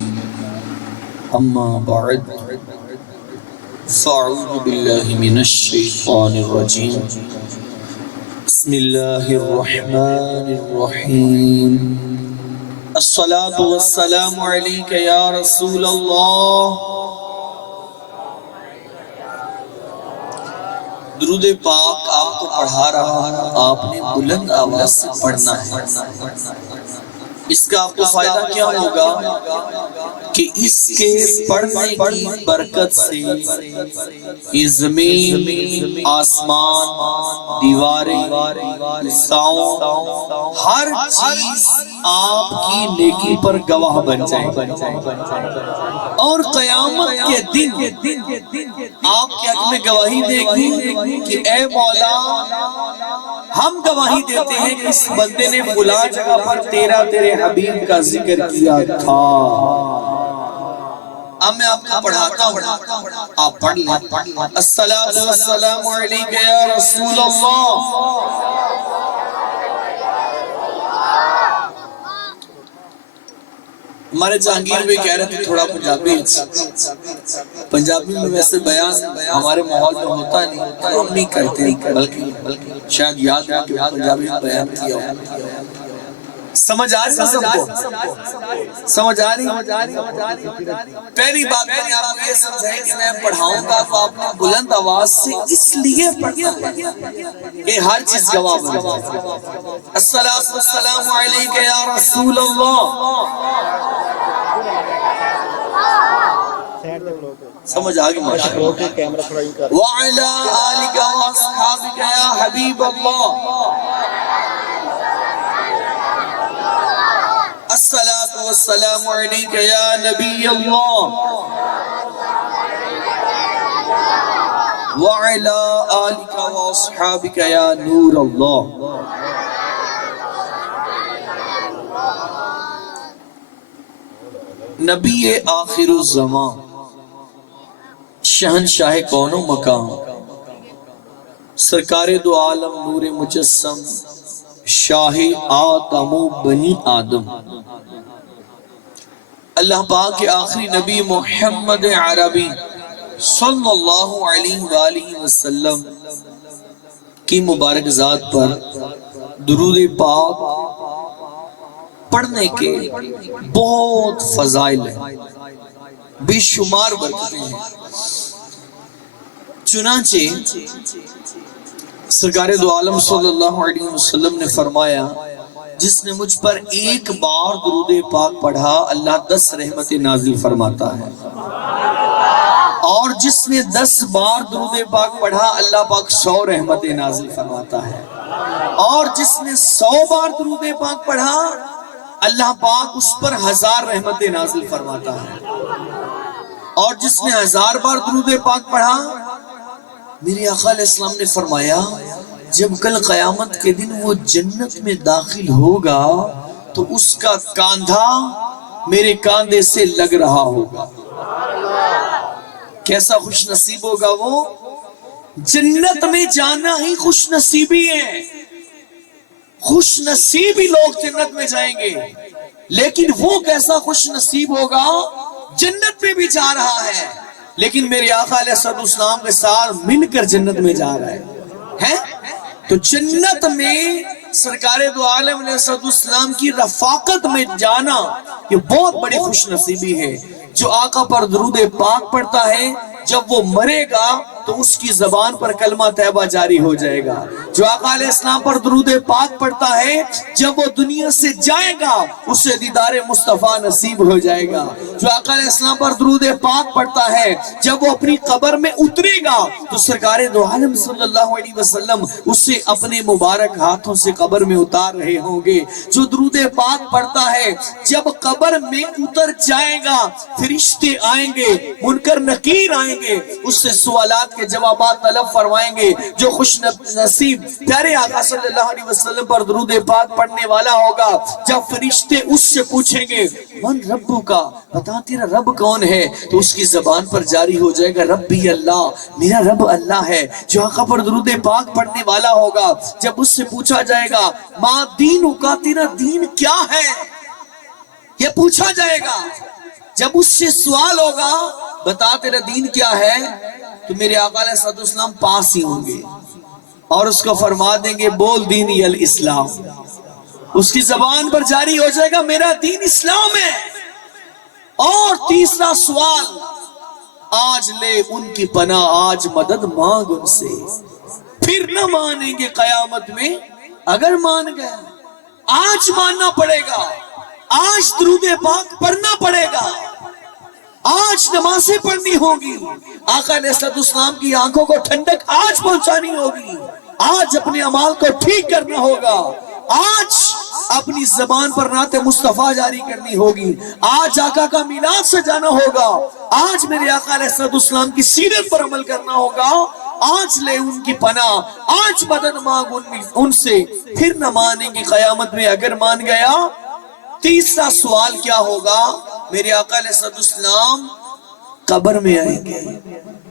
اما بعد فاعوذ باللہ من الشیطان الرجیم بسم اللہ الرحمن الرحیم الصلاة والسلام علیک یا رسول اللہ۔ درود پاک آپ کو پڑھا رہا ہوں، آپ نے بلند آواز سے پڑھنا ہے۔ اس کا آپ کو فائدہ کیا ہوگا کہ اس کے پڑھنے کی برکت سے یہ زمین، آسمان، دیواریں، ساؤں، ہر چیز آپ کی نیکی پر گواہ بن جائے اور قیامت کے دن آپ کے حق میں گواہی دے گی کہ اے مولا، ہم گواہی دیتے ہیں کہ اس بندے نے فلاں جگہ پر تیرے حبیب کا ذکر کیا تھا۔ اب میں آپ کو پڑھاتا ہوں، آپ پڑھ لیں۔ الصلاۃ والسلام علیک یا رسول اللہ۔ ہمارے جہانگیر بھی کہہ رہے تھے تھوڑا پنجابی میں ویسے بیان ہمارے ماحول میں ہوتا نہیں، ہم نہیں کرتے، بلکہ شاید یاد ہے کہ پنجابی میں بیان کیا ہو۔ سمجھ آ رہی ہے سب کو؟ سمجھ آ رہی؟ پہلی بات میں آپ کو یہ سمجھائیں کہ میں پڑھاؤں گا تو آپ نے بلند آواز سے اس لیے پڑھنا ہے کہ ہر چیز گواہ بن جائے۔ الصلاۃ والسلام علیک یا رسول اللہ۔ سمجھ آگے ماشاءاللہ۔ وعلی آلک واصحابک یا حبیب اللہ۔ الصلاۃ والسلام علیک یا نبی اللہ وعلی آلک واصحابک یا نور اللہ۔ نبی آخر الزمان، شہنشاہ کون و مکان، سرکار دو عالم نور مجسم، شاہ آدم و بنی آدم، اللہ پاک کے آخری نبی محمد عربی صلی اللہ علیہ وآلہ وسلم کی مبارک ذات پر درود پاک پڑھنے کے بہت فضائل ہیں، بے شمار برکتیں ہیں۔ چنانچہ سرکار دو عالم صلی اللہ علیہ وسلم نے فرمایا، جس نے مجھ پر ایک بار درود پاک پڑھا اللہ 10 رحمت نازل فرماتا ہے، اور جس نے 10 بار درود پاک پڑھا اللہ پاک 100 رحمت نازل فرماتا ہے، اور جس نے 100 بار درود پاک پڑھا اللہ پاک اس پر 1000 رحمت نازل فرماتا ہے، اور جس نے 1000 بار درود پاک پڑھا، میرے آقا علیہ السلام نے فرمایا جب کل قیامت کے دن وہ جنت میں داخل ہوگا تو اس کا کاندھا میرے کاندھے سے لگ رہا ہوگا۔ کیسا خوش نصیب ہوگا وہ؟ جنت میں جانا ہی خوش نصیبی ہے، خوش نصیبی لوگ جنت میں جائیں گے، لیکن وہ کیسا خوش نصیب ہوگا جنت میں بھی جا رہا ہے لیکن میرے آقا علیہ السلام کے ساتھ مل کر جنت میں جا رہا ہے۔ تو جنت میں سرکار دو عالم علیہ السلام کی رفاقت میں جانا یہ بہت بڑی خوش نصیبی ہے۔ جو آقا پر درود پاک پڑھتا ہے جب وہ مرے گا تو اس کی زبان پر کلمہ طیبہ جاری ہو جائے گا۔ جو آقا علیہ السلام پر درود پاک پڑھتا ہے جب وہ دنیا سے جائے گا اسے دیدار مصطفیٰ نصیب ہو جائے گا۔ جو آقا علیہ السلام پر درود پاک پڑھتا ہے جب وہ اپنی قبر میں اترے گا تو سرکار دو عالم صلی اللہ علیہ وسلم اسے اپنے مبارک ہاتھوں سے قبر میں اتار رہے ہوں گے۔ جو درود پاک پڑھتا ہے جب قبر میں اتر جائے گا فرشتے آئیں گے، منکر نکیر آئیں گے، اس سے سوالات کے جوابات طلب فرمائیں گے۔ جو خوش نصیب پیارے آقا صلی اللہ علیہ وسلم پر درود پاک پڑھنے والا ہوگا جب فرشتے اس سے پوچھیں گے من ربو کا، بتا تیرا رب کون ہے، تو اس کی زبان پر جاری ہو جائے گا ربی اللہ، میرا رب اللہ ہے۔ جو آقا پر درود پاک پڑھنے والا ہوگا جب اس سے پوچھا جائے گا ما دینو کا، تیرا دین کیا ہے، یہ پوچھا جائے گا۔ جب اس سے سوال ہوگا بتا تیرا دین کیا ہے، تو میرے آقا علیہ الصلوۃ والسلام پاس ہی ہوں گے اور اس کو فرما دیں گے بول دینی الاسلام. اس کی زبان پر جاری ہو جائے گا میرا دین اسلام ہے. اور تیسرا سوال، آج لے ان کی پناہ، آج مدد مانگ ان سے. پھر نہ مانیں گے قیامت میں اگر مان گیا. آج ماننا پڑے گا، آج درود پاک پڑھنا پڑے گا، آج نمازیں پڑھنی ہوگی، آقا علیہ الصلوۃ والسلام کی آنکھوں کو ٹھنڈک آج پہنچانی ہوگی، آج اپنے اعمال کو ٹھیک کرنا ہوگا، آج اپنی زبان پر نعت مصطفیٰ جاری کرنی ہوگی، آج آقا کا میلاد سجانا ہوگا، آج میرے آقا علیہ الصلوۃ والسلام کی سیرت پر عمل کرنا ہوگا. آج لے ان کی پناہ، آج مدد مانگ ان سے، پھر نہ مانیں گے قیامت میں اگر مان گیا. تیسرا سوال کیا ہوگا؟ میرے آقا علیہ الصلوۃ والسلام قبر میں آئیں گے،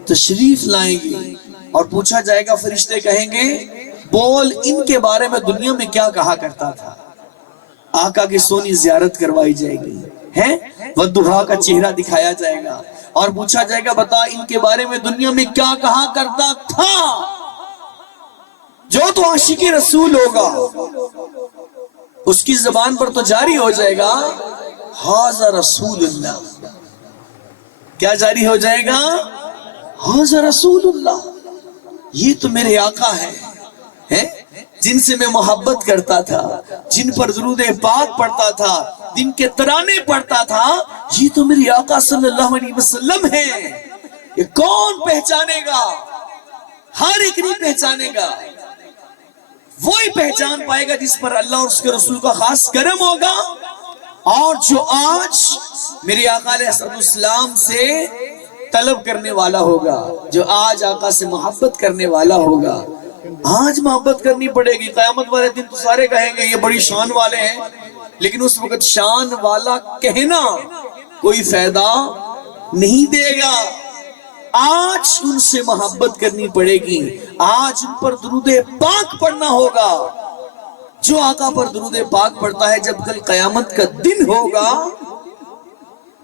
تشریف لائیں گے اور پوچھا جائے گا، فرشتے کہیں گے بول ان کے بارے میں دنیا میں کیا کہا کرتا تھا. آقا کی سونی زیارت کروائی جائے گی ہے، والضحیٰ کا چہرہ دکھایا جائے گا اور پوچھا جائے گا بتا ان کے بارے میں دنیا میں کیا کہا کرتا تھا. جو تو عاشق رسول ہوگا اس کی زبان پر تو جاری ہو جائے گا ھذا رسول اللہ. کیا جاری ہو جائے گا؟ ھذا رسول اللہ، یہ تو میرے آقا ہے جن سے میں محبت کرتا تھا، جن پر درود پاک پڑھتا تھا، جن کے ترانے پڑھتا تھا، یہ تو میرے آقا صلی اللہ علیہ وسلم ہے. یہ کون پہچانے گا؟ ہر ایک نہیں پہچانے گا. وہی پہچان پائے گا جس پر اللہ اور اس کے رسول کا خاص کرم ہوگا. اور جو آج میرے آقا علیہ السلام سے طلب کرنے والا ہوگا، جو آج آقا سے محبت کرنے والا ہوگا، آج محبت کرنی پڑے گی. قیامت والے دن تو سارے کہیں گے یہ بڑی شان والے ہیں، لیکن اس وقت شان والا کہنا کوئی فائدہ نہیں دے گا. آج ان سے محبت کرنی پڑے گی، آج ان پر درود پاک پڑھنا ہوگا. جو آقا پر درود پاک پڑھتا ہے، جب کل قیامت کا دن ہوگا،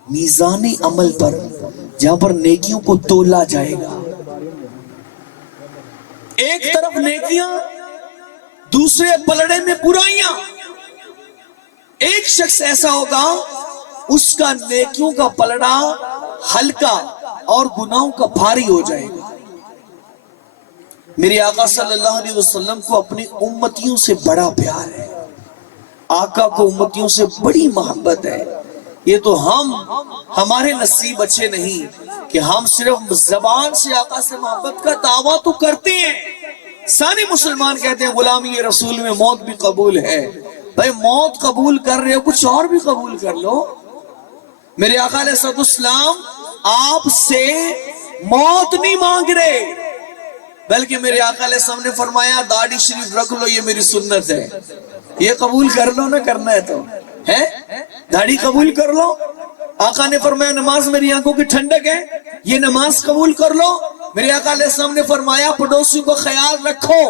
میزان عمل پر جہاں پر نیکیوں کو تولا جائے گا، ایک طرف نیکیاں، دوسرے پلڑے میں برائیاں. ایک شخص ایسا ہوگا اس کا نیکیوں کا پلڑا ہلکا اور گناہوں کا بھاری ہو جائے گا. میرے آقا صلی اللہ علیہ وسلم کو اپنی امتیوں سے بڑا پیار ہے، آقا کو امتیوں سے بڑی محبت ہے. یہ تو ہمارے نصیب اچھے نہیں کہ ہم صرف زبان سے آقا سے محبت کا دعویٰ تو کرتے ہیں. سارے مسلمان کہتے ہیں غلامی رسول میں موت بھی قبول ہے. بھائی موت قبول کر رہے ہو، کچھ اور بھی قبول کر لو. میرے آقا علیہ السلام آپ سے موت نہیں مانگ رہے، بلکہ میرے آقا علیہ السلام نے فرمایا داڑھی شریف رکھ لو، یہ میری سنت ہے، یہ قبول کر لو نہ کرنا ہے تو ہے، داڑھی قبول کر لو. آقا نے فرمایا نماز میری آنکھوں کی ٹھنڈک ہے، یہ نماز قبول کر لو. میرے آقا علیہ السلام نے فرمایا پڑوسیوں کو خیال رکھو،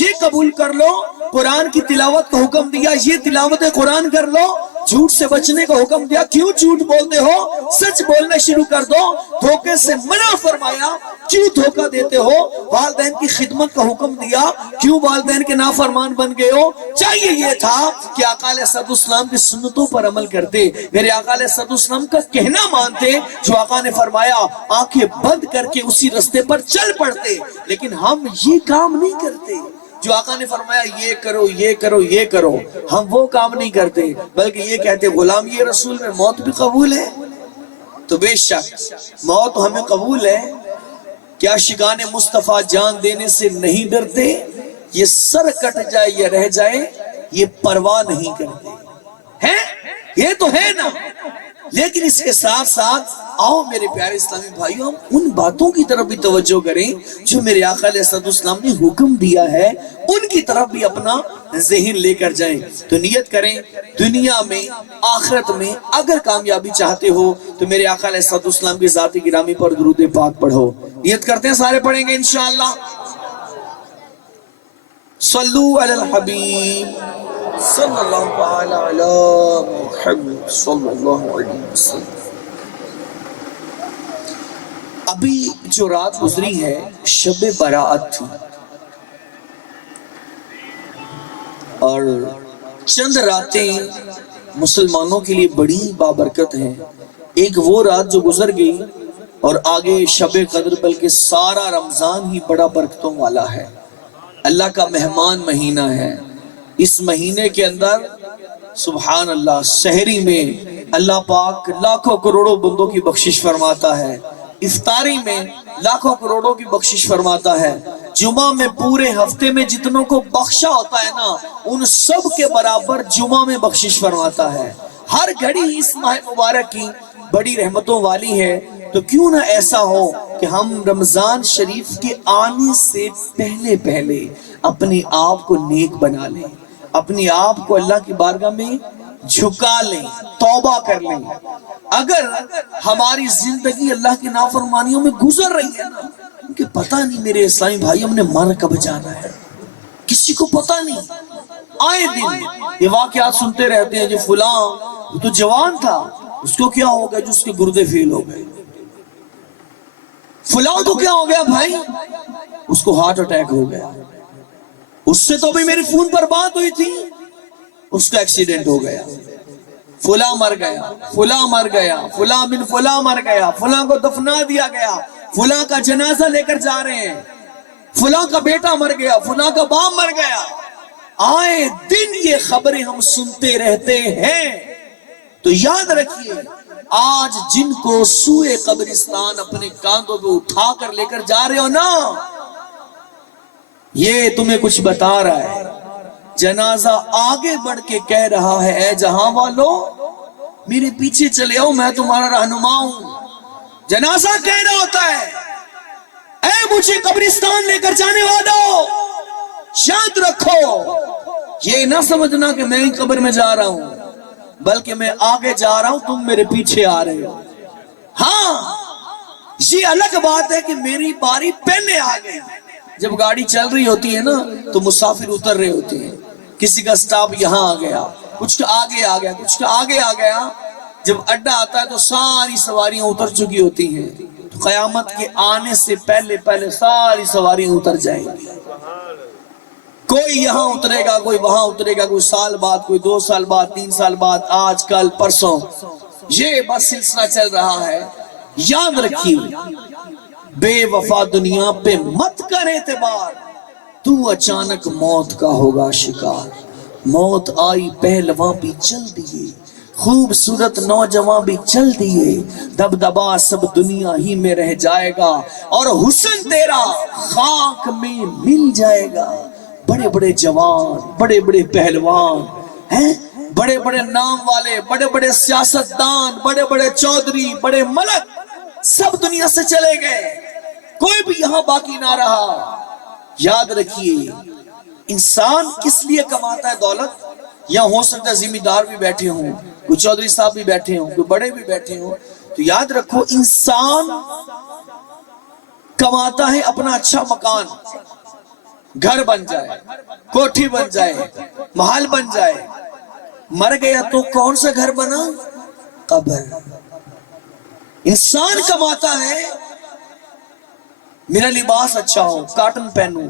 یہ قبول کر لو. قرآن کی تلاوت کا حکم دیا، یہ تلاوت قرآن کر لو. جھوٹ سے بچنے کا حکم دیا، کیوں جھوٹ بولتے ہو، سچ بولنا شروع کر دو. دھوکے سے منع فرمایا، کیوں دھوکہ دیتے ہو. والدین کی خدمت کا حکم دیا، کیوں والدین کے نافرمان بن گئے ہو. چاہیے یہ تھا کہ آقا علیہ السلام کی سنتوں پر عمل کرتے، میرے آقا علیہ السلام کا کہنا مانتے. جو آقا نے فرمایا آنکھیں بند کر کے اسی رستے پر چل پڑتے. لیکن ہم یہ کام نہیں کرتے. جو آقا نے فرمایا یہ کرو یہ کرو یہ کرو، ہم وہ کام نہیں کرتے، بلکہ یہ کہتے غلامی رسول میں موت بھی قبول ہے. تو بے شک موت ہمیں قبول ہے. کیا عاشقان مصطفیٰ جان دینے سے نہیں ڈرتے؟ یہ سر کٹ جائے یا رہ جائے یہ پرواہ نہیں کرتے ہیں. یہ تو ہے نا. لیکن اس کے ساتھ ساتھ آؤ میرے پیارے اسلامی بھائیوں، ہم ان باتوں کی طرف بھی توجہ کریں جو میرے آقا علیہ السلام نے حکم دیا ہے، ان کی طرف بھی اپنا ذہن لے کر جائیں. تو نیت کریں دنیا میں آخرت میں اگر کامیابی چاہتے ہو تو میرے آقا علیہ السلام کی ذات گرامی پر درود پاک پڑھو. نیت کرتے ہیں سارے پڑھیں گے انشاءاللہ. صلو علی الحبیب صلی اللہ تعالی علی محمد صلی اللہ علیہ وسلم. ابھی جو رات گزری ہے شب برات تھی، اور چند راتیں مسلمانوں کے لیے بڑی بابرکت ہیں۔ ایک وہ رات جو گزر گئی، اور آگے شب قدر، بلکہ سارا رمضان ہی بڑا برکتوں والا ہے، اللہ کا مہمان مہینہ ہے۔ اس مہینے کے اندر سبحان اللہ سحری میں اللہ پاک لاکھوں کروڑوں بندوں کی بخشش فرماتا ہے، افطاری میں لاکھوں کروڑوں کی بخشش فرماتا ہے، جمعہ میں پورے ہفتے میں جتنوں کو بخشا ہوتا ہے نا، ان سب کے برابر جمعہ میں بخشش فرماتا ہے۔ ہر گھڑی اس ماہ مبارک کی بڑی رحمتوں والی ہے، تو کیوں نہ ایسا ہو کہ ہم رمضان شریف کے آنے سے پہلے پہلے اپنے آپ کو نیک بنا لیں، اپنے آپ کو اللہ کی بارگاہ میں جھکا لیں، توبہ کر لیں۔ اگر ہماری زندگی اللہ کی نافرمانیوں میں گزر رہی ہے نا، کہ پتہ نہیں میرے اسلامی بھائی ہم نے مر کب جانا ہے، کسی کو پتہ نہیں۔ آئے دن یہ واقعات سنتے رہتے ہیں، جو فلاں وہ تو جوان تھا، اس کو کیا ہو گیا جو اس کے گردے فیل ہو گئے، فلاں کو کیا ہو گیا بھائی، اس کو ہارٹ اٹیک ہو گیا، اس سے تو بھی میری فون پر بات ہوئی تھی، اس کا ایکسیڈنٹ ہو گیا، فلاں مر گیا، فلاں مر گیا، فلاں بن فلاں مر گیا، فلاں کو دفنا دیا گیا، فلاں کا جنازہ لے کر جا رہے ہیں، فلاں کا بیٹا مر گیا، فلاں کا باپ مر گیا۔ آئے دن یہ خبریں ہم سنتے رہتے ہیں، تو یاد رکھیے آج جن کو سوئے قبرستان اپنے کاندھوں پہ اٹھا کر لے کر جا رہے ہو نا، یہ تمہیں کچھ بتا رہا ہے۔ جنازہ آگے بڑھ کے کہہ رہا ہے، اے جہاں والو میرے پیچھے چلے آؤ، میں تمہارا رہنما ہوں۔ جنازہ کہہ رہا ہوتا ہے، اے مجھے قبرستان لے کر جانے والو، یاد رکھو یہ نہ سمجھنا کہ میں ہی قبر میں جا رہا ہوں، بلکہ میں آگے جا رہا ہوں، تم میرے پیچھے آ رہے ہو۔ ہاں یہ الگ بات ہے کہ میری باری پہلے آ گئی۔ جب گاڑی چل رہی ہوتی ہے نا تو مسافر اتر رہے ہوتے ہیں، کسی کا سٹاپ یہاں آ گیا، کچھ کا آگے آ گیا، کچھ کا آگے آ گیا۔ جب اڈا آتا ہے تو ساری سواریاں اتر چکی ہوتی ہیں، تو قیامت کے آنے سے پہلے پہلے ساری سواریاں اتر جائیں گی۔ کوئی یہاں اترے گا، کوئی وہاں اترے گا، کوئی سال بعد، کوئی 2 سال بعد، 3 سال بعد، آج کل پرسوں، یہ بس سلسلہ چل رہا ہے۔ یاد رکھیے بے وفا دنیا پہ مت کر اعتبار، تو اچانک موت کا ہوگا شکار۔ موت آئی پہلواں بھی چل دیے، خوبصورت نوجوان بھی چل دیے، دبدبا سب دنیا ہی میں رہ جائے گا، اور حسن تیرا خاک میں مل جائے گا۔ بڑے بڑے جوان، بڑے بڑے پہلوان ہیں، بڑے بڑے نام والے، بڑے بڑے سیاستدان، بڑے بڑے چودھری، بڑے ملک، سب دنیا سے چلے گئے، کوئی بھی یہاں باقی نہ رہا۔ یاد رکھیے انسان کس لیے کماتا ہے دولت؟ یہاں ہو سکتا ہے ذمہ دار بھی بیٹھے ہوں، کوئی چودھری صاحب بھی بیٹھے ہوں، کوئی بڑے بھی بیٹھے ہوں، تو یاد رکھو انسان کماتا ہے اپنا اچھا مکان، گھر بن جائے، کوٹھی بن جائے، محل بن جائے۔ مر گیا تو کون سا گھر بنا؟ قبر۔ انسان کماتا ہے میرا لباس اچھا ہو، کاٹن پہنوں،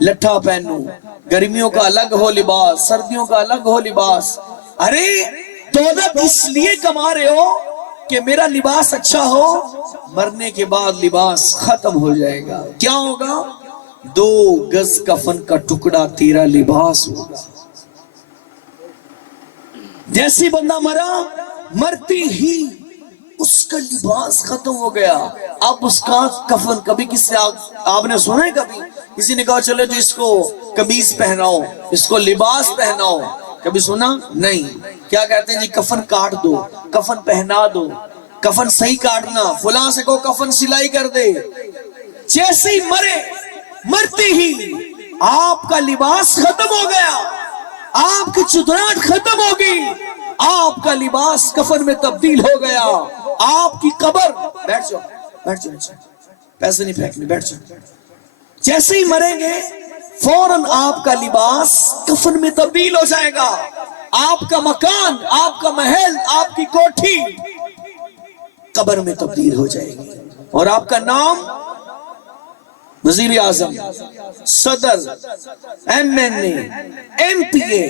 لٹھا پہنوں، گرمیوں کا الگ ہو لباس، سردیوں کا الگ ہو لباس۔ ارے دولت اس لیے کما رہے ہو کہ میرا لباس اچھا ہو، مرنے کے بعد لباس ختم ہو جائے گا، کیا ہوگا؟ 2 گز کفن کا ٹکڑا تیرا لباس ہوگا۔ جیسی بندہ مرا، مرتی ہی اس کا لباس ختم ہو گیا، اب اس کا کفن۔ کبھی کسی سے آپ نے سنا ہے کبھی کسی نے کہا چلے تو اس کو قمیض پہناؤ، اس کو لباس پہناؤ؟ کبھی سنا نہیں۔ کیا کہتے ہیں جی کفن کاٹ دو، کفن پہنا دو، کفن صحیح کاٹنا، فلاں سے کو کفن سلائی کر دے۔ جیسے ہی مرے، مرتے ہی آپ کا لباس ختم ہو گیا، آپ کی چدراہٹ ختم ہو گئی، آپ کا لباس کفن میں تبدیل ہو گیا، آپ کی قبر۔ بیٹھ جاؤ، بیٹھ جاؤ، پیسے نہیں پھینکنے، بیٹھ جاؤ۔ جیسے ہی مریں گے فوراً آپ کا لباس کفن میں تبدیل ہو جائے گا، آپ کا مکان، آپ کا محل، آپ کی کوٹھی قبر میں تبدیل ہو جائے گی۔ اور آپ کا نام وزیر اعظم، صدر، ایم این اے، ایم پی اے،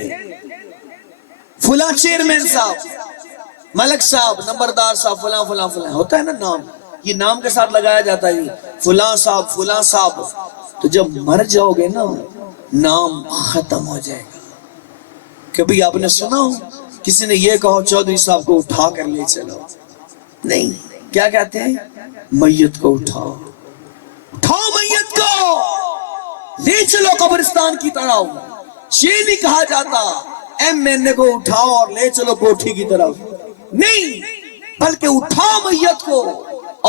فلاں چیئرمین صاحب، ملک صاحب، نمبردار صاحب، فلاں فلاں فلاں، ہوتا ہے نا نام، یہ نام کے ساتھ لگایا جاتا ہے فلاں صاحب فلاں صاحب. تو جب مر جاؤ گے نا نام ختم ہو جائے گا. کبھی آپ نے سنا ہو کسی نے یہ کہو چودھری صاحب کو اٹھا کر لے چلو؟ نہیں. کیا کہتے ہیں؟ میت کو اٹھاؤ، اٹھاؤ میت کو لے چلو قبرستان کی طرف. یہ نہیں کہا جاتا ایم این اے کو اٹھاؤ اور لے چلو کوٹھی کی طرف، نہیں، بلکہ اٹھاؤ میت کو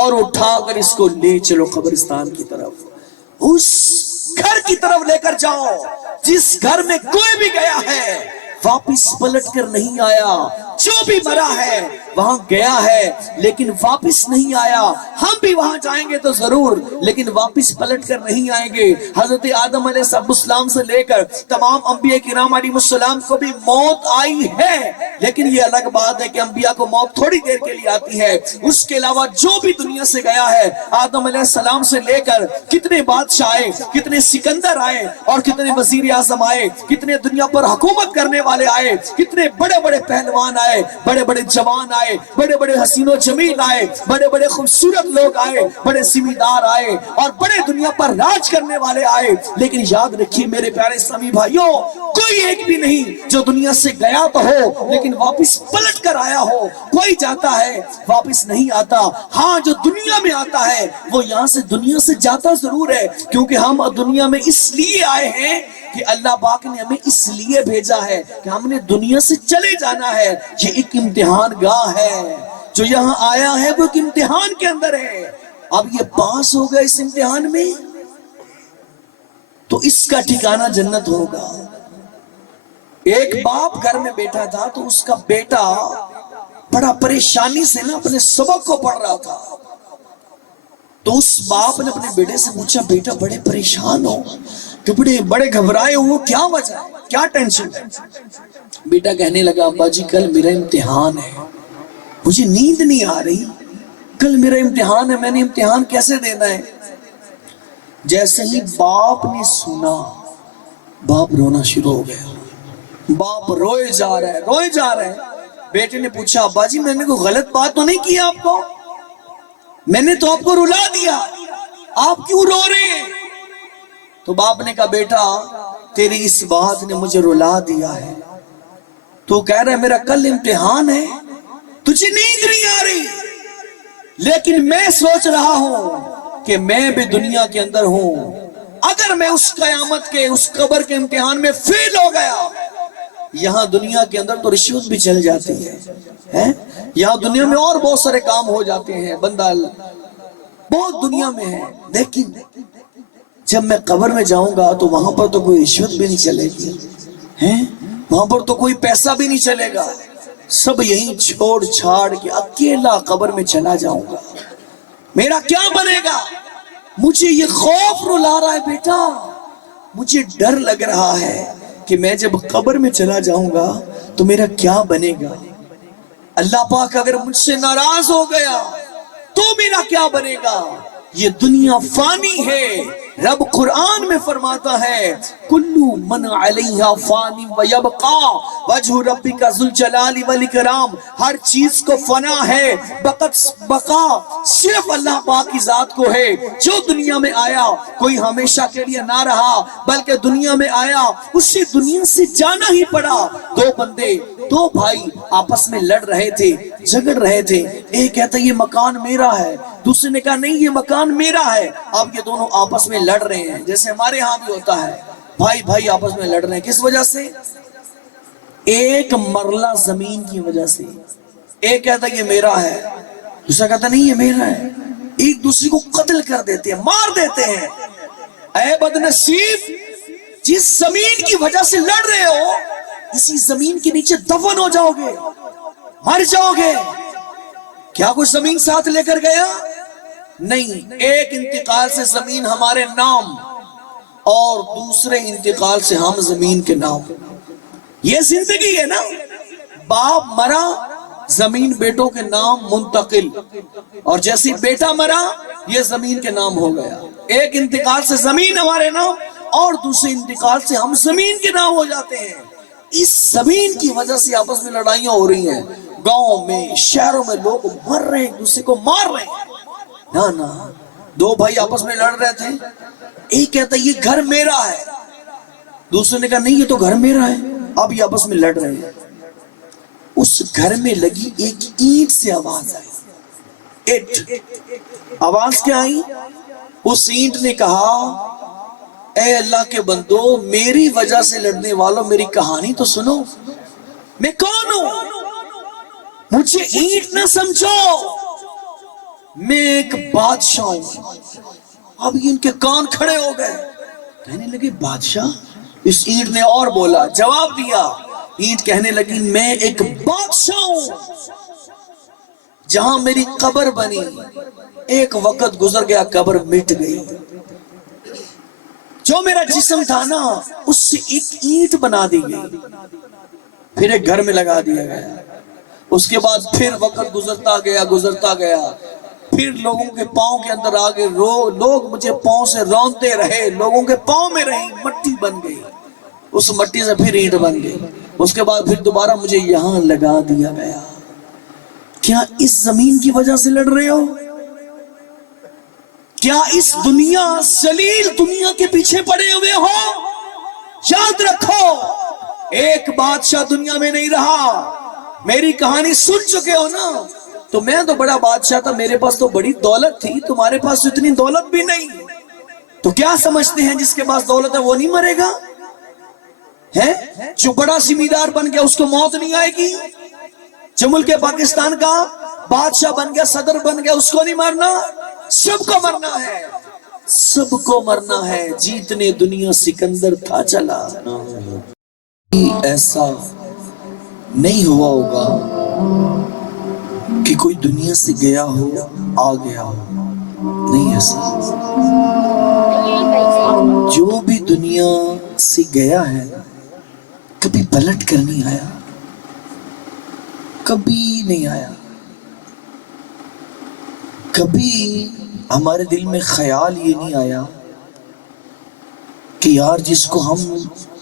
اور اٹھا کر اس کو لے چلو قبرستان کی طرف، اس گھر کی طرف لے کر جاؤ جس گھر میں کوئی بھی گیا ہے واپس پلٹ کر نہیں آیا. جو بھی مرا ہے وہاں گیا ہے لیکن واپس نہیں آیا. ہم بھی وہاں جائیں گے تو ضرور لیکن واپس پلٹ کر نہیں آئیں گے. حضرت آدم علیہ السلام سے لے کر تمام انبیاء کرام علیہ السلام کو بھی موت آئی ہے، لیکن یہ الگ بات ہے کہ انبیاء کو موت تھوڑی دیر کے لیے آتی ہے. اس کے علاوہ جو بھی دنیا سے گیا ہے، آدم علیہ السلام سے لے کر کتنے بادشاہ آئے، کتنے سکندر آئے اور کتنے وزیر اعظم آئے، کتنے دنیا پر حکومت کرنے والے آئے، کتنے بڑے بڑے پہلوان آئے، بڑے بڑے جوان آئے، بڑے بڑے حسین و جمیل آئے، بڑے بڑے خوبصورت لوگ آئے، بڑے ذمہ دار آئے اور بڑے دنیا پر راج کرنے والے آئے. لیکن یاد رکھیے میرے پیارے اسلامی بھائیوں، کوئی ایک بھی نہیں جو دنیا سے گیا تو ہو لیکن واپس پلٹ کر آیا ہو. کوئی جاتا ہے واپس نہیں آتا. ہاں جو دنیا میں آتا ہے وہ یہاں سے دنیا سے جاتا ضرور ہے، کیونکہ ہم دنیا میں اس لیے آئے ہیں کہ اللہ پاک نے ہمیں اس لیے بھیجا ہے کہ ہم نے دنیا سے چلے جانا ہے. یہ ایک امتحان گاہ ہے، جو یہاں آیا ہے وہ ایک امتحان کے اندر ہے. اب یہ پاس ہو گیا اس امتحان میں تو اس کا ٹھکانہ جنت ہوگا. ایک باپ گھر میں بیٹھا تھا تو اس کا بیٹا بڑا پریشانی سے نا اپنے سبق کو پڑھ رہا تھا. تو اس باپ نے اپنے بیٹے سے پوچھا، بیٹا بڑے پریشان ہو، بڑے گھبرائے ہو، کیا وجہ ہے، کیا ٹینشن ہے؟ بیٹا کہنے لگا، ابا جی کل میرا امتحان ہے، مجھے نیند نہیں آ رہی، کل میرا امتحان ہے، میں نے امتحان کیسے دینا ہے؟ جیسے ہی باپ نے سنا باپ رونا شروع ہو گیا. باپ روئے جا رہا ہے. بیٹے نے پوچھا، ابا جی میں نے کوئی غلط بات تو نہیں کی آپ کو؟ میں نے تو آپ کو رلا دیا، آپ کیوں رو رہے ہیں؟ تو باپ نے کہا، بیٹا تیری اس بات نے مجھے رلا دیا ہے. تو کہہ رہا ہے میرا کل امتحان ہے، تجھے نیند نہیں آ رہی، لیکن میں سوچ رہا ہوں کہ میں بھی دنیا کے اندر ہوں. اگر میں اس قیامت کے اس قبر کے امتحان میں فیل ہو گیا، یہاں دنیا کے اندر تو رشوت بھی چل جاتی ہے، یہاں دنیا میں اور بہت سارے کام ہو جاتے ہیں، بندہ بہت دنیا میں ہے، لیکن جب میں قبر میں جاؤں گا تو وہاں پر تو کوئی رشوت بھی نہیں چلے گی، وہاں پر تو کوئی پیسہ بھی نہیں چلے گا. سب یہیں چھوڑ چھاڑ کے اکیلا قبر میں چلا جاؤں گا. میرا کیا بنے گا؟ مجھے یہ خوف رلا رہا ہے بیٹا، مجھے ڈر لگ رہا ہے کہ میں جب قبر میں چلا جاؤں گا تو میرا کیا بنے گا. اللہ پاک اگر مجھ سے ناراض ہو گیا تو میرا کیا بنے گا. یہ دنیا فانی ہے. رب قرآن میں فرماتا ہے، کلو من علیہا فانی ویبقا وجہ ربک ذو الجلال والاکرام. ہر چیز کو فنا ہے، بقا صرف اللہ پاک کی ذات کو ہے. جو دنیا میں آیا کوئی ہمیشہ کے لیے نہ رہا، بلکہ دنیا میں آیا اسے دنیا سے جانا ہی پڑا. دو بندے، دو بھائی آپس میں لڑ رہے تھے، جھگڑ رہے تھے. ایک کہتا یہ مکان میرا ہے، دوسرے نے کہا نہیں یہ مکان میرا ہے. اب یہ دونوں آپس میں لڑ رہے ہیں، جیسے ہمارے ہاں بھی ہوتا ہے، بھائی آپس میں لڑ رہے ہیں. کس وجہ سے؟ ایک مرلہ زمین کی وجہ سے. ایک کہتا یہ میرا ہے، دوسرا کہتا نہیں یہ میرا ہے. ایک دوسرے کو قتل کر دیتے ہیں، مار دیتے ہیں. اے بدنصیب، جس زمین کی وجہ سے لڑ رہے ہو اسی زمین کے نیچے دفن ہو جاؤ گے، مر جاؤ گے. کیا کچھ زمین ساتھ لے کر گیا؟ نہیں. ایک انتقال سے زمین ہمارے نام اور دوسرے انتقال سے ہم زمین کے نام. یہ زندگی ہے نا. باپ مرا زمین بیٹوں کے نام منتقل، اور جیسے بیٹا مرا یہ زمین کے نام ہو گیا. ایک انتقال سے زمین ہمارے نام، اور دوسرے انتقال سے ہم زمین کے نام ہو جاتے ہیں. اس زمین کی وجہ سے آپس میں لڑائیاں ہو رہی ہیں، گاؤں میں شہروں میں لوگ مر رہے ہیں، ایک دوسرے کو مار رہے ہیں. نا دو بھائی آپس میں لڑ رہے تھے، ایک کہتا یہ گھر میرا ہے، دوسرے نے کہا نہیں یہ تو گھر میرا ہے. اب یہ آپس میں لڑ رہے ہیں. اس گھر میں لگی ایک اینٹ سے آواز آئی. آواز کیا آئی؟ اس اینٹ نے کہا اے اللہ کے بندو، میری وجہ سے لڑنے والوں میری کہانی تو سنو. میں کون ہوں؟ مجھے اینٹ نہ سمجھو، میں ایک بادشاہ ہوں. اب ان کے کان کھڑے ہو گئے، کہنے لگے بادشاہ؟ اس اینٹ نے اور بولا، جواب دیا. اینٹ کہنے لگی میں ایک بادشاہ ہوں، جہاں میری قبر بنی ایک وقت گزر گیا، قبر مٹ گئی. جو میرا جسم تھا نا اس سے ایک اینٹ بنا دی گئی، پھر ایک گھر میں لگا دیا گیا. اس کے بعد پھر وقت گزرتا گیا، پھر لوگوں کے پاؤں کے اندر آگے لوگ مجھے پاؤں سے رونتے رہے، لوگوں کے پاؤں میں رہی، مٹی بن گئی، اس مٹی سے پھر اینٹ بن گئی. اس کے بعد پھر دوبارہ مجھے یہاں لگا دیا گیا. کیا اس زمین کی وجہ سے لڑ رہے ہو؟ کیا اس دنیا ذلیل دنیا کے پیچھے پڑے ہوئے ہو؟ یاد رکھو ایک بادشاہ دنیا میں نہیں رہا. میری کہانی سن چکے ہو نا. تو میں تو بڑا بادشاہ تھا، میرے پاس تو بڑی دولت تھی، تمہارے پاس تو اتنی دولت بھی نہیں. تو کیا سمجھتے ہیں جس کے پاس دولت ہے وہ نہیں مرے گا؟ ہے جو بڑا زمیندار بن گیا اس کو موت نہیں آئے گی؟ جو ملک پاکستان کا بادشاہ بن گیا، صدر بن گیا، اس کو نہیں مرنا؟ سب کو مرنا ہے، سب کو مرنا ہے. جیتنے دنیا سکندر تھا چلا. ایسا نہیں ہوا ہوگا کہ کوئی دنیا سے گیا ہو آ گیا ہو، نہیں ایسا. جو بھی دنیا سے گیا ہے کبھی پلٹ کر نہیں آیا، کبھی نہیں آیا. کبھی ہمارے دل میں خیال یہ نہیں آیا کہ یار جس کو ہم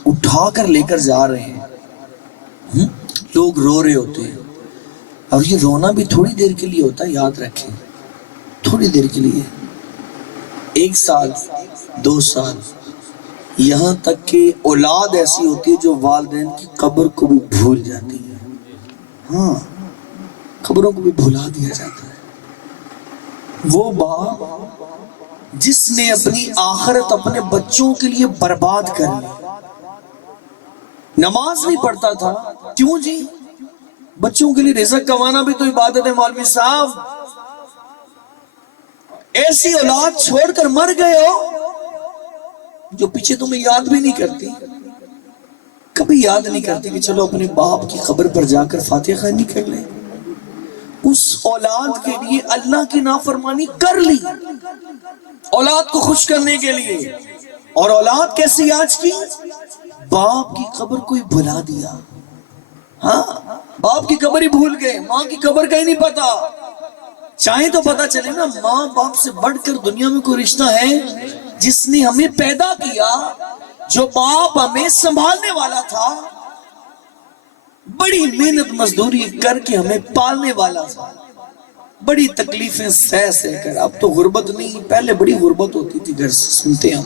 اٹھا کر لے کر جا رہے ہیں، لوگ رو رہے ہوتے ہیں، اور یہ رونا بھی تھوڑی دیر کے لیے ہوتا ہے، یاد رکھیں تھوڑی دیر کے لیے. 1 سال 2 سال، یہاں تک کہ اولاد ایسی ہوتی ہے جو والدین کی قبر کو بھی بھول جاتی ہے. ہاں قبروں کو بھی بھلا دیا جاتا ہے. وہ باپ جس نے اپنی آخرت اپنے بچوں کے لیے برباد کر لی، نماز نہیں پڑھتا تھا، کیوں جی؟ بچوں کے لیے رزق کمانا بھی تو عبادت ہے مولوی صاحب. ایسی اولاد چھوڑ کر مر گئے ہو جو پیچھے تمہیں یاد بھی نہیں کرتی، کبھی یاد نہیں کرتی کہ چلو اپنے باپ کی قبر پر جا کر فاتحہ خوانی کر لیں. اس اولاد کے لیے اللہ کی نافرمانی کر لی، اولاد کو خوش کرنے کے لیے. اور اولاد کیسی آج کی؟ باپ کی قبر کو ہی بھلا دیا. ہاں باپ کی قبر ہی بھول گئے، ماں کی قبر کا ہی نہیں پتا. چاہے تو پتا چلے نا، ماں باپ سے بڑھ کر دنیا میں کوئی رشتہ ہے؟ جس نے ہمیں پیدا کیا، جو باپ ہمیں سنبھالنے والا تھا، بڑی محنت مزدوری کر کے ہمیں پالنے والا تھا، بڑی تکلیفیں سہ کر. اب تو غربت نہیں، پہلے بڑی غربت ہوتی تھی. گھر سے سنتے ہیں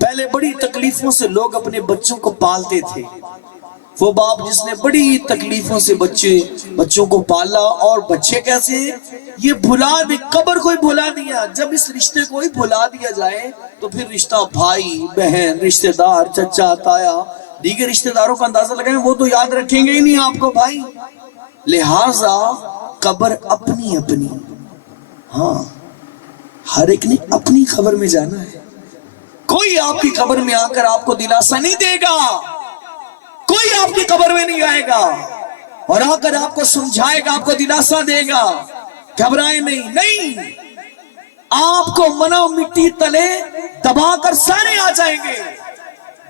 پہلے بڑی تکلیفوں سے لوگ اپنے بچوں کو پالتے تھے. وہ باپ جس نے بڑی تکلیفوں سے بچوں کو پالا، اور بچے کیسے یہ بھلا دی، قبر کو ہی بھلا دیا. جب اس رشتے کو ہی بھلا دیا جائے تو پھر رشتہ بھائی بہن، رشتہ دار، چچا تایا، دیگر رشتہ داروں کا اندازہ لگائیں، وہ تو یاد رکھیں گے ہی نہیں آپ کو بھائی. لہٰذا قبر اپنی اپنی، ہاں ہر ایک نے اپنی قبر میں جانا ہے. کوئی آپ کی قبر میں آ کر آپ کو دلاسا نہیں دے گا، کوئی آپ کی قبر میں نہیں آئے گا اور آ کر آپ کو سمجھائے گا، آپ کو دلاسا دے گا گھبرائیں نہیں. آپ کو منو مٹی تلے دبا کر سارے آ جائیں گے.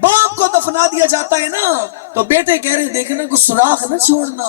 باپ کو دفنا دیا جاتا ہے نا تو بیٹے کہہ رہے دیکھنا کوئی سوراخ نہ چھوڑنا.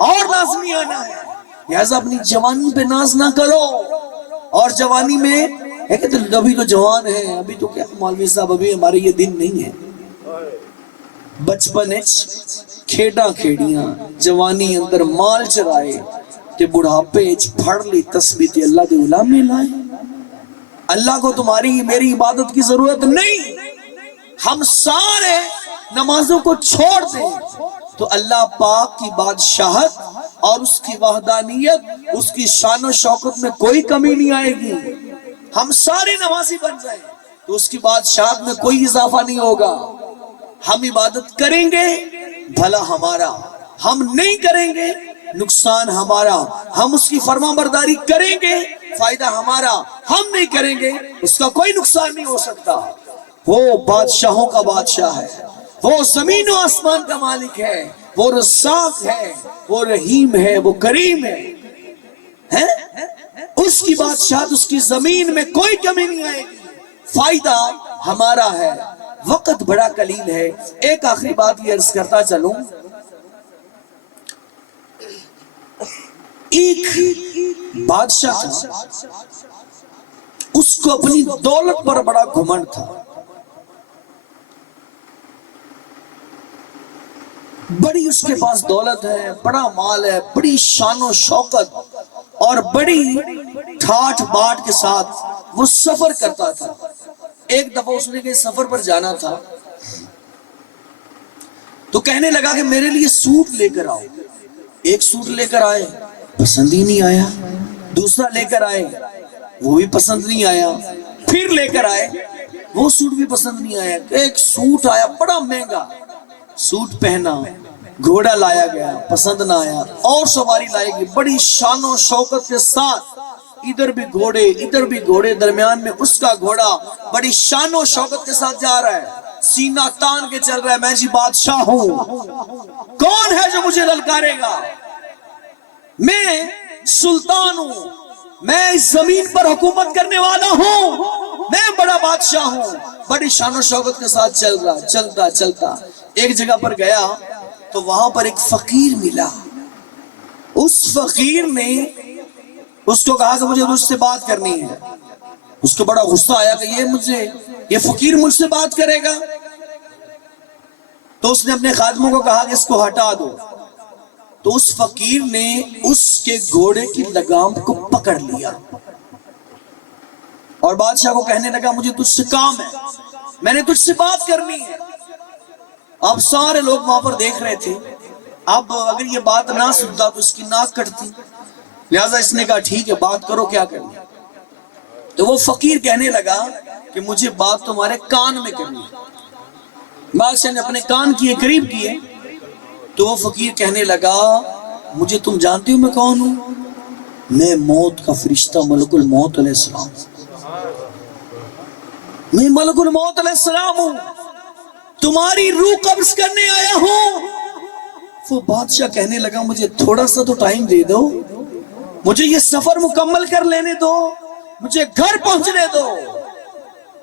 اور لازمی آنا ہے. لہذا اپنی جوانی پہ ناز نہ کرو. اور جوانی میں ابھی تو جوان ہیں, ابھی تو کیا مولوی صاحب, ابھی ہمارے یہ دن نہیں ہے. بچپن کھیڈاں کھیڑیاں, جوانی اندر مال چرائے تے بڑھاپے پھڑ لی تسبیح تے اللہ دے غلامی لائے. اللہ کو تمہاری میری عبادت کی ضرورت نہیں. ہم سارے نمازوں کو چھوڑ دیں تو اللہ پاک کی بادشاہت اور اس کی وحدانیت, اس کی شان و شوکت میں کوئی کمی نہیں آئے گی. ہم سارے نمازی بن جائیں تو اس کی بادشاہت میں کوئی اضافہ نہیں ہوگا. ہم عبادت کریں گے بھلا ہمارا, ہم نہیں کریں گے نقصان ہمارا. ہم اس کی فرما برداری کریں گے فائدہ ہمارا, ہم نہیں کریں گے اس کا کوئی نقصان نہیں ہو سکتا. وہ بادشاہوں کا بادشاہ ہے, وہ زمین و آسمان کا مالک ہے, وہ رزاق ہے, وہ رحیم ہے, وہ کریم ہے. اس کی بادشاہت, اس کی زمین میں کوئی کمی نہیں آئے گی. فائدہ ہمارا ہے. وقت بڑا قلیل ہے. ایک آخری بات یہ عرض کرتا چلوں, ایک بادشاہ تھا, اس کو اپنی دولت پر بڑا گھمنڈ تھا. بڑی اس کے پاس دولت ہے, بڑا مال ہے, بڑی شان و شوکت اور بڑی ٹھاٹ باٹ کے ساتھ وہ سفر کرتا تھا. ایک دفعہ اس نے کہیں سفر پر جانا تھا تو کہنے لگا کہ میرے لیے سوٹ لے کر آؤ. ایک سوٹ لے کر آئے, پسند ہی نہیں آیا. دوسرا لے کر آئے, وہ بھی پسند نہیں آیا. پھر لے کر آئے, وہ سوٹ بھی پسند نہیں آیا. ایک سوٹ آیا بڑا مہنگا, سوٹ پہنا, گھوڑا لایا گیا, پسند نہ آیا. اور سواری لائی گئی بڑی شان و شوکت کے ساتھ, ادھر بھی گھوڑے ادھر بھی گھوڑے, درمیان میں اس کا گھوڑا بڑی شان و شوکت کے ساتھ جا رہا ہے, سینہ تان کے چل رہا ہے, میں جی بادشاہ ہوں, کون ہے جو مجھے للکارے گا, میں سلطان ہوں, میں اس زمین پر حکومت کرنے والا ہوں, میں بڑا بادشاہ ہوں. بڑی شان و شوکت کے ساتھ چل رہا, چلتا چلتا ایک جگہ پر گیا تو وہاں پر ایک فقیر ملا. اس فقیر نے اس کو کہا کہ مجھے تجھ سے بات کرنی ہے. اس کو بڑا غصہ آیا کہ یہ فقیر مجھ سے بات کرے گا. تو اس نے اپنے خادموں کو کہا کہ اس کو ہٹا دو. تو اس فقیر نے اس کے گھوڑے کی لگام کو پکڑ لیا اور بادشاہ کو کہنے لگا مجھے تجھ سے کام ہے, میں نے تجھ سے بات کرنی ہے. اب سارے لوگ وہاں پر دیکھ رہے تھے. اب اگر یہ بات نہ سنتا تو اس کی ناک کٹتی, لہذا اس نے کہا ٹھیک ہے بات کرو, کیا کرنی. تو وہ فقیر کہنے لگا کہ مجھے بات تمہارے کان میں کرنی ہے. بادشاہ نے اپنے کان کیے, قریب کیے, تو وہ فقیر کہنے لگا مجھے تم جانتی ہو میں کون ہوں, میں موت کا فرشتہ ملک الموت علیہ السلام, میں ملک الموت علیہ السلام ہوں, تمہاری روح قبض کرنے آیا ہوں. وہ بادشاہ کہنے لگا مجھے تھوڑا سا تو ٹائم دے دو, مجھے یہ سفر مکمل کر لینے دو, مجھے گھر پہنچنے دو,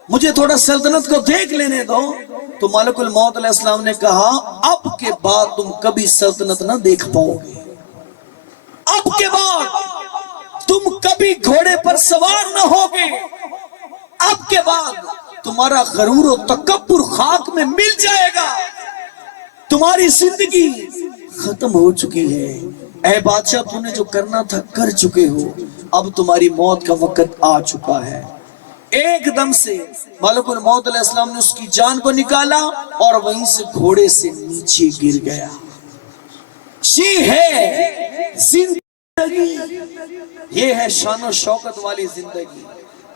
مجھے تھوڑا سلطنت کو دیکھ لینے دو. تو ملک الموت علیہ السلام نے کہا اب کے بعد تم کبھی سلطنت نہ دیکھ پاؤ گے, اب کے بعد تم کبھی گھوڑے پر سوار نہ ہوگے, اب کے بعد تمہارا غرور و تکبر خاک میں مل جائے گا, تمہاری زندگی ختم ہو چکی ہے. اے بادشاہ تم نے جو کرنا تھا کر چکے ہو, اب تمہاری موت کا وقت آ چکا ہے. ایک دم سے ملک الموت علیہ السلام نے اس کی جان کو نکالا اور وہیں سے گھوڑے سے نیچے گر گیا. یہ ہے زندگی, یہ ہے شان و شوکت والی زندگی.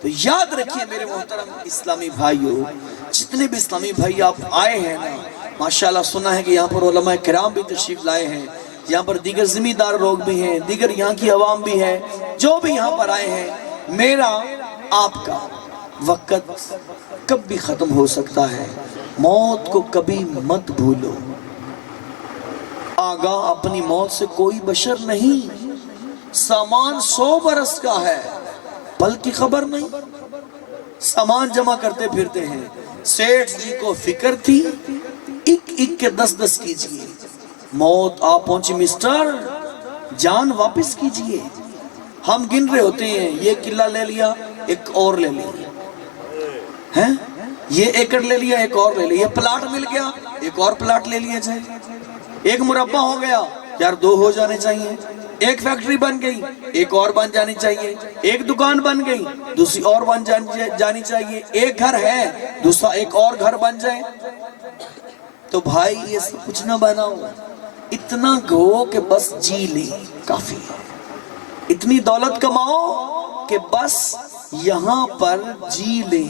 تو یاد رکھیے میرے محترم اسلامی بھائیوں, جتنے بھی اسلامی بھائی آپ آئے ہیں نا, ماشاءاللہ سنا ہے کہ یہاں پر علماء کرام بھی تشریف لائے ہیں, یہاں پر دیگر ذمہ دار لوگ بھی ہیں, دیگر یہاں کی عوام بھی ہے, جو بھی یہاں پر آئے ہیں. میرا آپ کا وقت کب بھی ختم ہو سکتا ہے, موت کو کبھی مت بھولو. آگاہ اپنی موت سے کوئی بشر نہیں, سامان 100 برس کا ہے پل کی خبر نہیں. سامان جمع کرتے پھرتے ہیں, سیٹھ جی کو فکر تھی ایک ایک کے 10 کیجئے. موت آ پہنچی مسٹر, جان واپس کیجئے. ہم گن رہے ہوتے ہیں یہ قلعہ لے لیا ایک اور لے لیا، یہ ایکڑ لے لیا ایک اور لے لیا، یہ پلاٹ مل گیا ایک اور پلاٹ لے لیا جائے، ایک مربع ہو گیا یار 2 ہو جانے چاہیے، ایک فیکٹری بن گئی ایک اور بن جانی چاہیے، ایک دکان بن گئی دوسری اور بن جانی چاہیے، ایک گھر ہے دوسرا ایک اور گھر بن جائے. تو بھائی یہ سب کچھ نہ بناؤ، اتنا گو کہ بس جی لے کافی، اتنی دولت کماؤ کہ بس یہاں پر جی لے،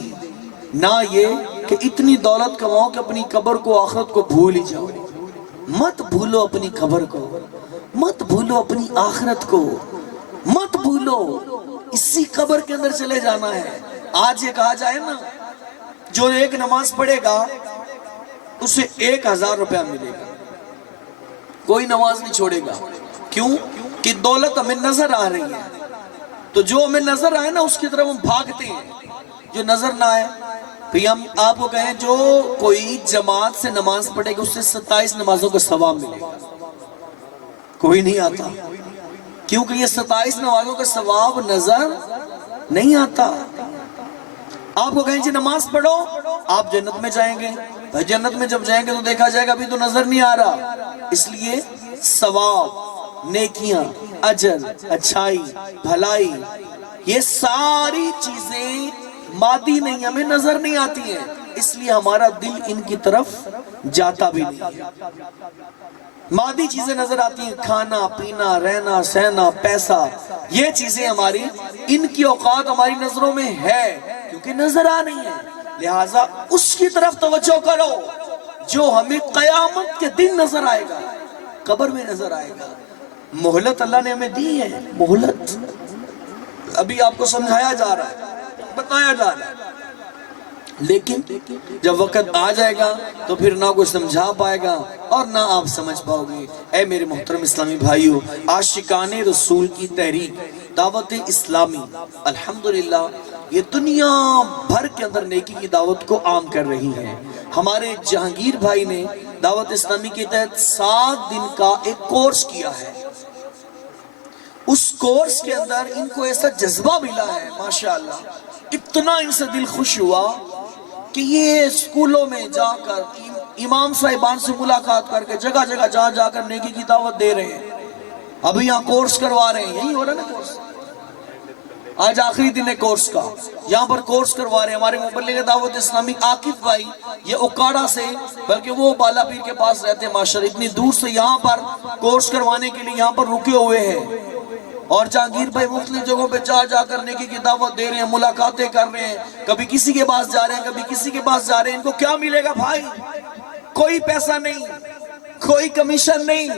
نہ یہ کہ اتنی دولت کماؤ کہ اپنی قبر کو آخرت کو بھول ہی جاؤ. مت بھولو اپنی قبر کو، مت بھولو اپنی آخرت کو، مت بھولو اسی قبر کے اندر چلے جانا ہے. آج یہ کہا جائے نا جو ایک نماز پڑھے گا اسے 1000 روپیہ ملے گا، کوئی نماز نہیں چھوڑے گا. کیوں؟ کہ دولت ہمیں نظر آ رہی ہے، تو جو ہمیں نظر آئے نا اس کی طرف ہم بھاگتے ہیں، جو نظر نہ آئے. پھر ہم آپ کو کہیں جو کوئی جماعت سے نماز پڑھے گا اس سے 27 نمازوں کا ثواب ملے گا، کوئی نہیں آتا، کیونکہ یہ 27 نمازوں کا ثواب نظر نہیں آتا. آپ کو کہیں جی نماز پڑھو آپ جنت میں جائیں گے، بھائی جنت میں جب جائیں گے تو دیکھا جائے گا ابھی تو نظر نہیں آ رہا، اس لیے ثواب، نیکیاں، اجر، اچھائی، بھلائی، یہ ساری چیزیں مادی نہیں ہمیں نظر نہیں آتی ہیں، اس لیے ہمارا دل ان کی طرف جاتا بھی نہیں. مادی چیزیں نظر آتی ہیں، کھانا پینا رہنا سہنا پیسہ، یہ چیزیں ہماری ان کی اوقات ہماری نظروں میں ہے کیونکہ نظر آ نہیں ہے. لہٰذا اس کی طرف توجہ کرو جو ہمیں قیامت کے دن نظر آئے گا، قبر میں نظر آئے گا. مہلت اللہ نے ہمیں دی ہے، مہلت ابھی آپ کو سمجھایا جا رہا ہے، بتایا جا رہا ہے، لیکن جب وقت آ جائے گا تو پھر نہ کوئی سمجھا پائے گا اور نہ آپ سمجھ پاؤ گے. اے میرے محترم اسلامی بھائیو، عاشقان رسول کی تحریک دعوت اسلامی الحمدللہ یہ دنیا بھر کے اندر نیکی کی دعوت کو عام کر رہی ہے. ہمارے جہانگیر بھائی نے دعوت اسلامی کے تحت 7 دن کا ایک کورس کیا ہے. اس کورس کے اندر ان کو ایسا جذبہ ملا ہے ماشاءاللہ، اتنا ان سے دل خوش ہوا کہ یہ اسکولوں میں جا کر امام صاحبان سے ملاقات کر کے جگہ جگہ جا کر نیکی کی دعوت دے رہے ہیں. ابھی یہاں کورس کروا رہے ہیں، یہی ہو رہا نا کورس، آج آخری دن ہے کورس کا، یہاں پر کورس کروا رہے ہیں. ہمارے مبلغ دعوت اسلامی عاقب بھائی یہ اکاڑا سے، بلکہ وہ بالا پیر کے پاس رہتے ہیں ماشاءاللہ، اتنی دور سے یہاں پر کورس کروانے کے لیے یہاں پر رکے ہوئے ہیں. اور جہانگیر بھائی مختلف جگہوں پہ جا کر نیکی کی دعوت دے رہے ہیں، ملاقاتیں کر رہے ہیں، کبھی کسی کے پاس جا رہے ہیں کبھی کسی کے پاس جا رہے ہیں. ان کو کیا ملے گا بھائی؟ کوئی پیسہ نہیں، کوئی کمیشن نہیں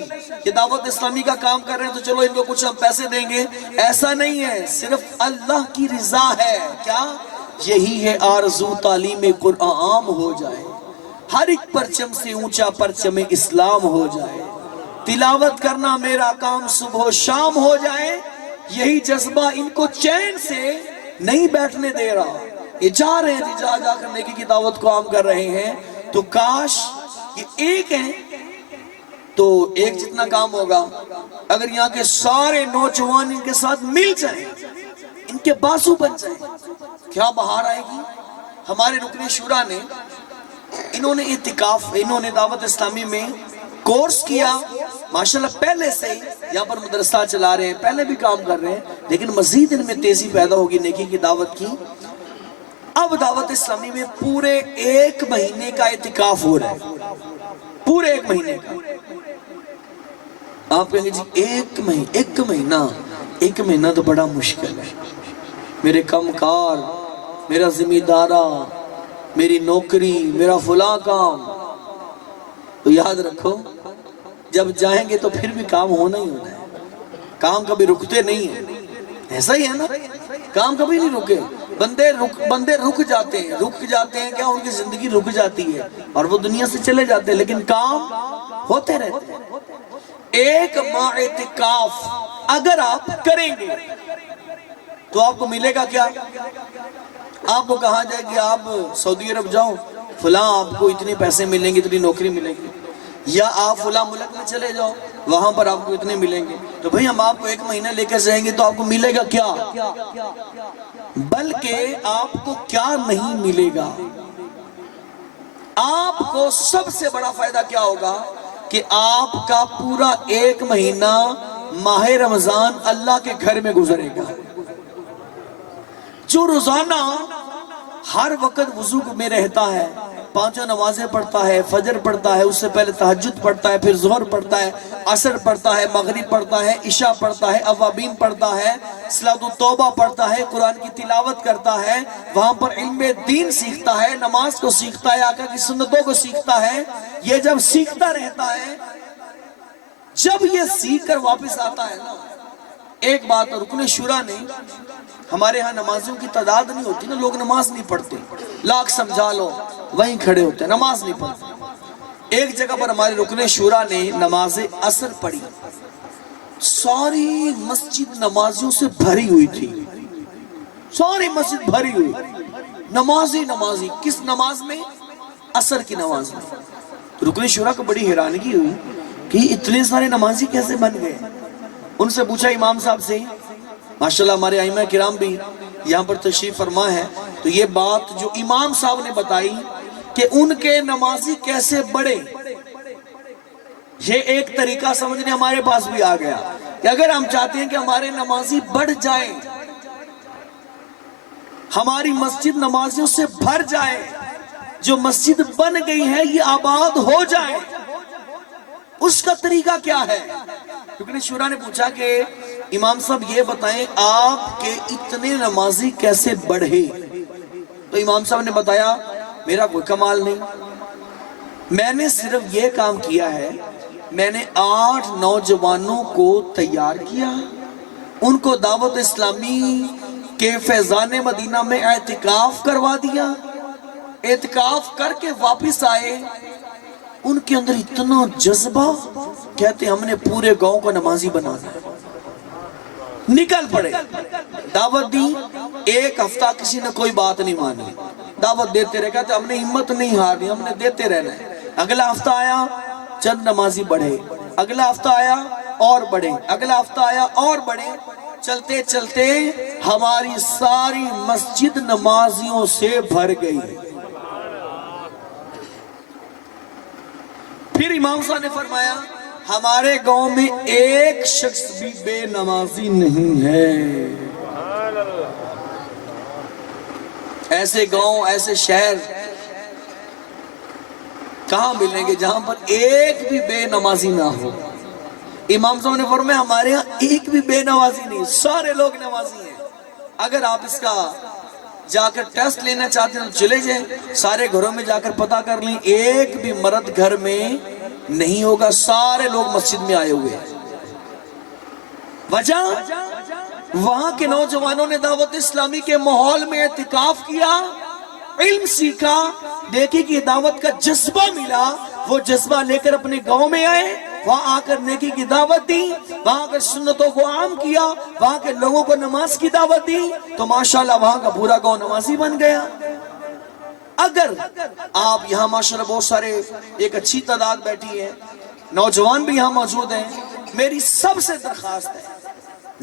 کہ دعوت اسلامی کا کام کر رہے ہیں تو چلو ان کو کچھ ہم پیسے دیں گے، ایسا نہیں ہے، صرف اللہ کی رضا ہے. کیا؟ یہی ہے آرزو تعلیم قرآن عام ہو جائے، ہر ایک پرچم سے اونچا پرچم اسلام ہو جائے، تلاوت کرنا میرا کام صبح و شام ہو جائے. یہی جذبہ ان کو چین سے نہیں بیٹھنے دے رہا. یہ جا رہے ہیں جا کر نیکی کی دعوت کو عام کر رہے ہیں. تو کاش یہ ایک ہیں تو ایک جتنا کام ہوگا، اگر یہاں کے سارے نوجوان ان کے ساتھ مل جائیں، ان کے بازو بن جائیں، کیا بہار آئے گی. ہمارے رکن شورا نے انہوں نے اعتکاف، انہوں نے دعوت اسلامی میں کورس کیا ماشاءاللہ، پہلے سے یہاں پر مدرسہ چلا رہے ہیں، پہلے بھی کام کر رہے ہیں، لیکن مزید ان میں تیزی پیدا ہوگی نیکی کی دعوت کی. اب دعوت اسلامی میں پورے 1 مہینے کا اعتکاف ہو رہا ہے، پورے 1 مہینے کا. آپ کہیں گے جی 1 مہینہ تو بڑا مشکل ہے، میرے کم کار، میرا ذمہ دارہ، میری نوکری، میرا فلاں کام. تو یاد رکھو جب جائیں گے تو پھر بھی کام ہونا ہی ہونا ہے، کام کبھی رکتے نہیں ہیں. ایسا ہی ہے نا، کام کبھی نہیں رکے. بندے رک جاتے ہیں کیا، ان کی زندگی رک جاتی ہے اور وہ دنیا سے چلے جاتے ہیں، لیکن کام ہوتے رہتے ہیں. 1 ماہ اعتکاف اگر آپ کریں گے تو آپ کو ملے گا کیا؟ آپ کو کہا جائے کہ آپ سعودی عرب جاؤ، فلاں آپ کو اتنے پیسے ملیں گے، اتنی نوکری ملے گی، یا آپ فلاں ملک میں چلے جاؤ وہاں پر آپ کو اتنے ملیں گے. تو بھئی ہم آپ کو 1 مہینہ لے کے جائیں گے تو آپ کو ملے گا کیا؟ بلکہ آپ کو کیا نہیں ملے گا، آپ کو سب سے بڑا فائدہ کیا ہوگا کہ آپ کا پورا 1 مہینہ ماہ رمضان اللہ کے گھر میں گزرے گا. جو روزانہ ہر وقت وضو میں رہتا ہے، 5 نمازیں پڑھتا ہے، فجر پڑھتا ہے، اس سے پہلے تہجد پڑھتا ہے، پھر ظہر پڑھتا ہے، عصر پڑھتا ہے، مغرب پڑھتا ہے، عشاء پڑھتا ہے، اوابین پڑھتا ہے، صلاۃ التوبہ پڑھتا ہے، قرآن کی تلاوت کرتا ہے، وہاں پر علم دین سیکھتا ہے، نماز کو سیکھتا ہے، آقا کی سنتوں کو سیکھتا ہے. یہ جب سیکھتا رہتا ہے، جب یہ سیکھ کر واپس آتا ہے نا، ایک بات رکن شورا نے، ہمارے ہاں نمازوں کی تعداد نہیں ہوتی نا، لوگ نماز نہیں پڑھتے، لاکھ سمجھا لو وہیں کھڑے ہوتے ہیں، نماز نہیں پڑھتے. ایک جگہ پر ہمارے رکن شورا نے نماز عصر پڑھی، ساری مسجد نمازیوں سے بھری ہوئی تھی، ساری مسجد بھری ہوئی، نمازی. کس نماز میں؟ عصر کی نماز میں. رکن شورا کو بڑی حیرانگی ہوئی کہ اتنے سارے نمازی کیسے بن گئے. ان سے پوچھا امام صاحب سے، ماشاءاللہ ہمارے ائمہ کرام بھی یہاں پر تشریف فرما ہے، تو یہ بات جو امام صاحب نے بتائی کہ ان کے نمازی کیسے بڑھے، یہ ایک طریقہ سمجھنے ہمارے پاس بھی آ گیا کہ اگر ہم چاہتے ہیں کہ ہمارے نمازی بڑھ جائیں، ہماری مسجد نمازیوں سے بھر جائے، جو مسجد بن گئی ہے یہ آباد ہو جائے، اس کا طریقہ کیا ہے؟ رکن شورا نے پوچھا کہ امام صاحب یہ بتائیں آپ کے اتنے نمازی کیسے بڑھے؟ تو امام صاحب نے بتایا میرا کوئی کمال نہیں، میں نے صرف یہ کام کیا ہے، میں نے 8 نوجوانوں کو تیار کیا، ان کو دعوت اسلامی کے فیضان مدینہ میں اعتکاف کروا دیا، اعتکاف کر کے واپس آئے، ان کے اندر اتنا جذبہ، کہتے ہم نے پورے گاؤں کو نمازی بنا دیا. نکل پڑے، دعوت دی، 1 ہفتہ کسی نے کوئی بات نہیں مانی، دعوت دیتے رہے، کہتے ہم نے ہمت نہیں ہارنی، ہم نے دیتے رہنا ہے. اگلا ہفتہ آیا، چند نمازی بڑھے، اگلا ہفتہ آیا اور بڑھے، اگلا ہفتہ آیا اور بڑھے، چلتے چلتے ہماری ساری مسجد نمازیوں سے بھر گئی. پھر امام صاحب نے فرمایا ہمارے گاؤں میں ایک شخص بھی بے نمازی نہیں ہے. ایسے گاؤں، ایسے شہر کہاں ملیں گے جہاں پر ایک بھی بے نمازی نہ ہو. امام صاحب نے فرمایا ہمارے ہاں ایک بھی بے نمازی نہیں، سارے لوگ نمازی ہیں. اگر آپ اس کا جا کر ٹیسٹ لینا چاہتے ہیں تو چلے جائیں، سارے گھروں میں جا کر پتہ کر لیں، ایک بھی مرد گھر میں نہیں ہوگا، سارے لوگ مسجد میں آئے ہوئے ہیں. وجہ وہاں کے نوجوانوں نے دعوت اسلامی کے ماحول میں اعتکاف کیا، علم سیکھا، دیکھی کہ دعوت کا جذبہ ملا، وہ جذبہ لے کر اپنے گاؤں میں آئے، وہاں آ کر نیکی کی دعوت دی، وہاں آ کر سنتوں کو عام کیا، وہاں کے لوگوں کو نماز کی دعوت دی، تو ماشاءاللہ وہاں کا پورا گاؤں نمازی بن گیا. اگر آپ یہاں ماشاءاللہ بہت سارے، ایک اچھی تعداد بیٹھی ہے، نوجوان بھی یہاں موجود ہیں، میری سب سے درخواست ہے،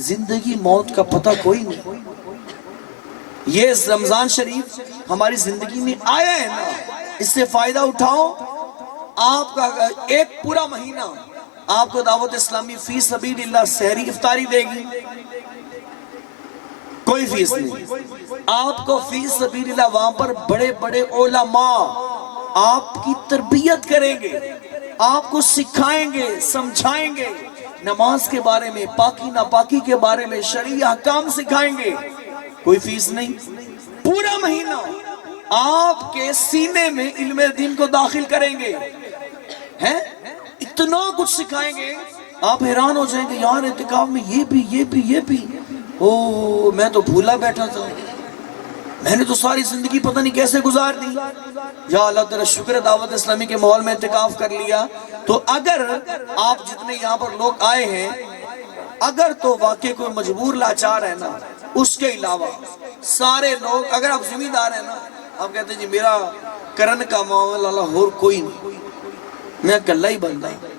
زندگی موت کا پتہ کوئی نہیں. یہ رمضان شریف ہماری زندگی میں آیا ہے نا، اس سے فائدہ اٹھاؤ. آپ کا ایک پورا مہینہ آپ کو دعوت اسلامی فی سبیل اللہ سحری افطاری دے گی، کوئی فیس نہیں. آپ کو فی سبیل اللہ وہاں پر بڑے بڑے علماء آپ کی تربیت کریں گے، آپ کو سکھائیں گے، سمجھائیں گے، نماز کے بارے میں، پاکی ناپاکی کے بارے میں، شرعی احکام سکھائیں گے، کوئی فیس نہیں. پورا مہینہ آپ کے سینے میں علم دین کو داخل کریں گے، اتنا کچھ سکھائیں گے، آپ حیران ہو جائیں گے یار اعتکاف میں یہ بھی یہ بھی یہ بھی، او میں تو بھولا بیٹھا تھا، میں نے تو ساری زندگی پتہ نہیں کیسے گزار دی. یا اللہ تعالیٰ شکر ہے دعوت اسلامی کے ماحول میں اعتکاف کر لیا. تو اگر آپ جتنے یہاں پر لوگ آئے ہیں، اگر تو واقعی کوئی مجبور لاچار ہے نا، اس کے علاوہ سارے لوگ، اگر آپ ذمہ دار ہیں نا، آپ کہتے ہیں جی میرا کرن کا معاملہ اللہ اور کوئی نہیں، میں اکلا ہی بندہ ہوں،